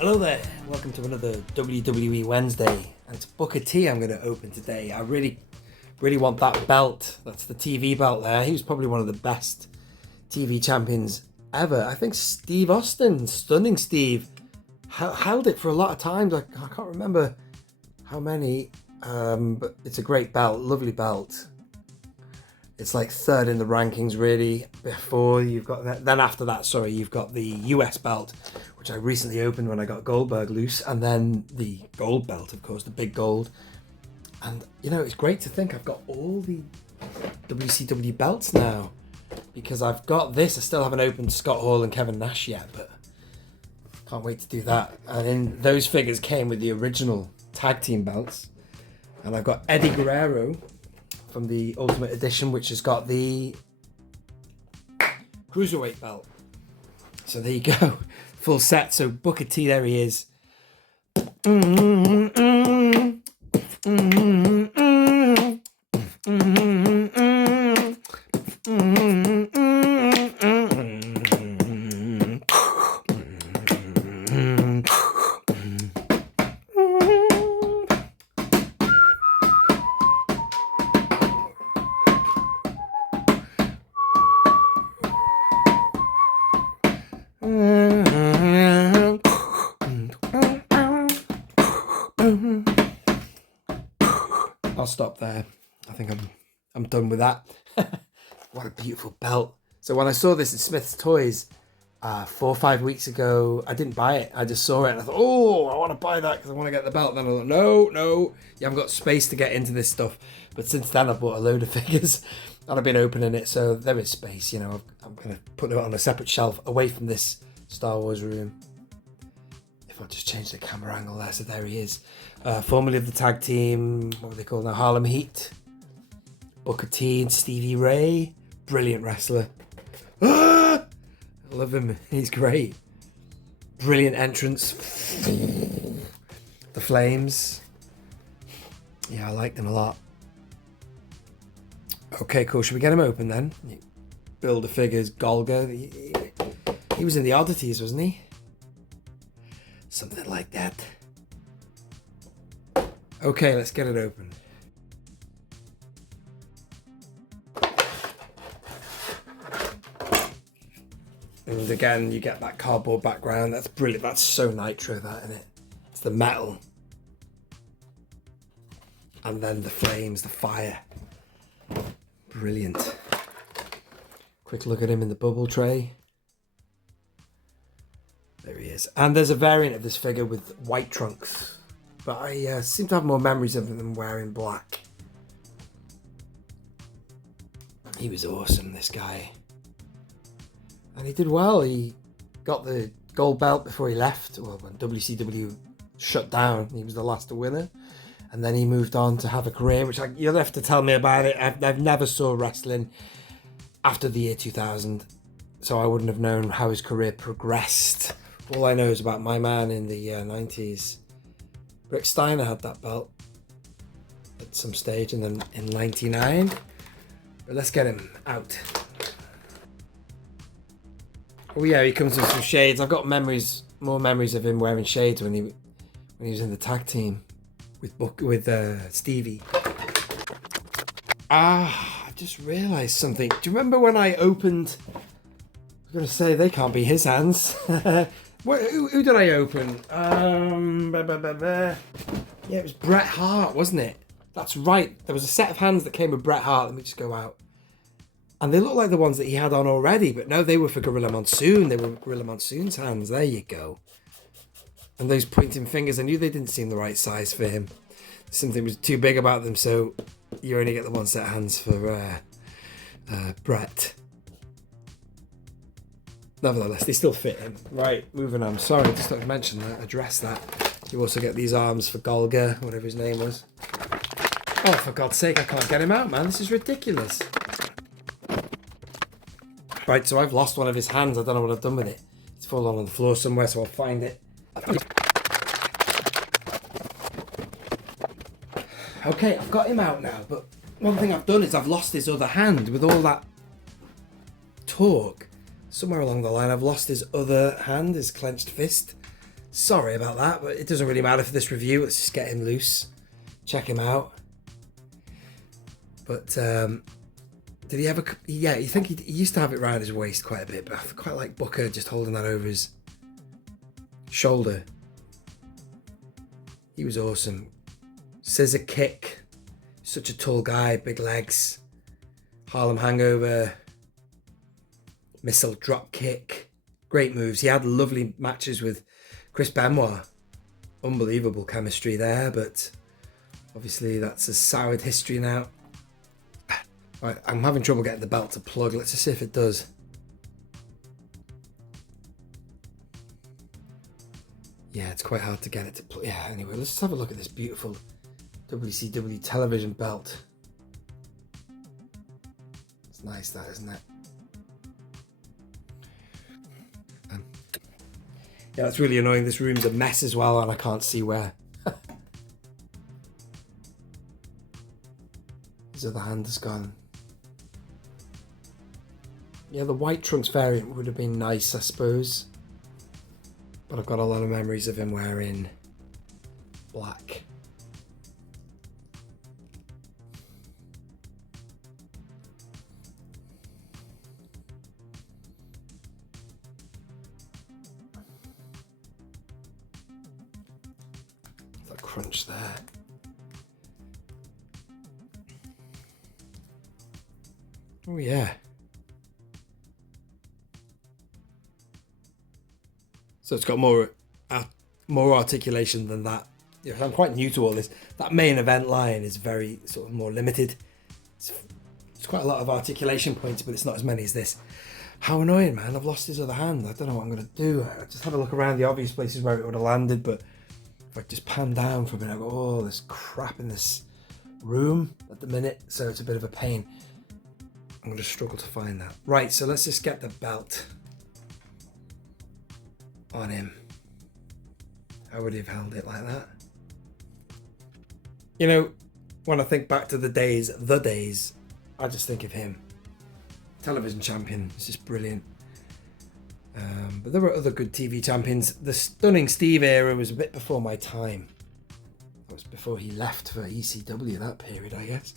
Hello there, welcome to another WWE Wednesday, and it's Booker T I'm going to open today. I really want that belt. That's the TV belt there. He was probably one of the best TV champions ever. I think Steve Austin, Stunning Steve, held it for a lot of times. I can't remember how many, but it's a great belt, lovely belt. It's like third in the rankings really. Before you've got that, then after that, sorry, you've got the US belt, which I recently opened when I got Goldberg loose, and then the gold belt, of course, the big gold. And you know, it's great to think I've got all the WCW belts now, because I've got this. I still haven't opened Scott Hall and Kevin Nash yet, but can't wait to do that. And then those figures came with the original tag team belts, and I've got Eddie Guerrero from the Ultimate Edition, which has got the Cruiserweight belt. So there you go, full set. So Booker T, there he is. I'll stop there. I think I'm done with that. What a beautiful belt. So when I saw this at Smith's Toys 4 or 5 weeks ago, I didn't buy it. I just saw it and I thought, oh, I want to buy that because I want to get the belt. Then I thought, no, you haven't got space to get into this stuff. But since then, I've bought a load of figures and I've been opening it, so there is space. You know, I'm going to put it on a separate shelf away from this Star Wars room. If I just change the camera angle there, so there he is. Formerly of the tag team, what were they called now? Harlem Heat. Booker T and Stevie Ray. Brilliant wrestler. I love him. He's great. Brilliant entrance. The Flames. Yeah, I like them a lot. Okay, cool. Should we get him open then? Build the figures. Golga. He was in the Oddities, wasn't he? Something like that. Okay, let's get it open. And again, you get that cardboard background. That's brilliant. That's so Nitro, that, isn't it? It's the metal. And then the flames, the fire. Brilliant. Quick look at him in the bubble tray. There he is. And there's a variant of this figure with white trunks, but I seem to have more memories of him wearing black. He was awesome, this guy. And he did well. He got the gold belt before he left. Well, when WCW shut down, he was the last winner. And then he moved on to have a career, which you'll have to tell me about it. I've never saw wrestling after the year 2000, so I wouldn't have known how his career progressed. All I know is about my man in the 90s. Rick Steiner had that belt at some stage, and then in 99. But let's get him out. Oh yeah, he comes with some shades. I've got more memories of him wearing shades when he was in the tag team with Stevie. I just realised something. Do you remember when I opened? I was going to say they can't be his hands. Who did I open? Yeah, it was Bret Hart, wasn't it? That's right. There was a set of hands that came with Bret Hart. Let me just go out. And they look like the ones that he had on already, but no, they were for Gorilla Monsoon. They were Gorilla Monsoon's hands. There you go. And those pointing fingers, I knew they didn't seem the right size for him. Something was too big about them, so you only get the one set of hands for Bret. Nevertheless, they still fit him. Right, moving on. Sorry, just not to mention that, address that. You also get these arms for Golga, whatever his name was. Oh, for God's sake, I can't get him out, man. This is ridiculous. Right, so I've lost one of his hands. I don't know what I've done with it. It's fallen on the floor somewhere, so I'll find it. Okay, I've got him out now, but one thing I've done is I've lost his other hand with all that talk. Somewhere along the line, I've lost his other hand, his clenched fist. Sorry about that, but it doesn't really matter for this review. Let's just get him loose. Check him out. But did he ever? Yeah, you think he used to have it around his waist quite a bit, but I quite like Booker just holding that over his shoulder. He was awesome. Scissor kick. Such a tall guy, big legs. Harlem Hangover. Missile drop kick. Great moves. He had lovely matches with Chris Benoit. Unbelievable chemistry there, but obviously that's a soured history now. Right, I'm having trouble getting the belt to plug. Let's just see if it does. Yeah, it's quite hard to get it to plug. Yeah, anyway, let's just have a look at this beautiful WCW television belt. It's nice, that, isn't it? Yeah, that's really annoying. This room's a mess as well, and I can't see where. His other hand has gone. Yeah, the white trunks variant would have been nice, I suppose. But I've got a lot of memories of him wearing black. That crunch there. Oh yeah. So it's got more articulation than that. Yeah, I'm quite new to all this. That main event line is very sort of more limited. It's quite a lot of articulation points, but it's not as many as this. How annoying, man. I've lost his other hand. I don't know what I'm going to do. I just had a look around the obvious places where it would have landed, but if I just pan down for a minute, I go, oh, there's crap in this room at the minute, so it's a bit of a pain. I'm going to struggle to find that. Right, so let's just get the belt on him. How would he have held it like that? You know, when I think back to the days, I just think of him. Television champion, it's just brilliant. But there were other good TV champions. The Stunning Steve era was a bit before my time. That was before he left for ECW, that period, I guess.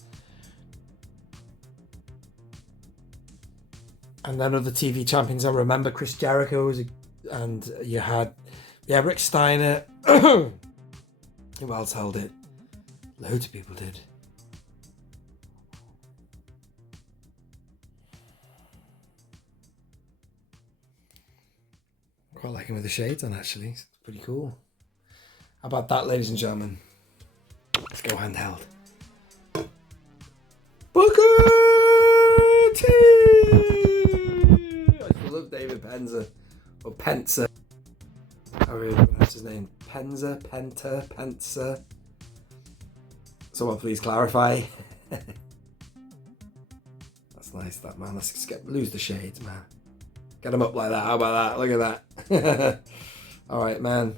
And then other TV champions, I remember Chris Jericho was and you had, Rick Steiner. Who else held it? Loads of people did. Quite like him with the shades on, actually. It's pretty cool. How about that, ladies and gentlemen? Let's go handheld. Booker T! I love David Penza. Or Penza. How really pronounce his name? Penza. Someone please clarify. That's nice, that, man. Let's just lose the shades, man. Get him up like that. How about that? Look at that. Alright, man.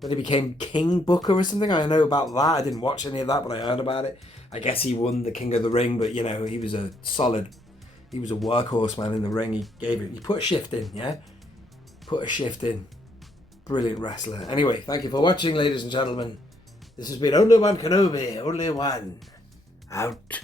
Then he became King Booker or something. I know about that. I didn't watch any of that, but I heard about it. I guess he won the King of the Ring, but, you know, he was a workhorse, man, in the ring. He put a shift in, yeah? Put a shift in. Brilliant wrestler. Anyway, thank you for watching, ladies and gentlemen. This has been Only One Kenobi. Only one. Out.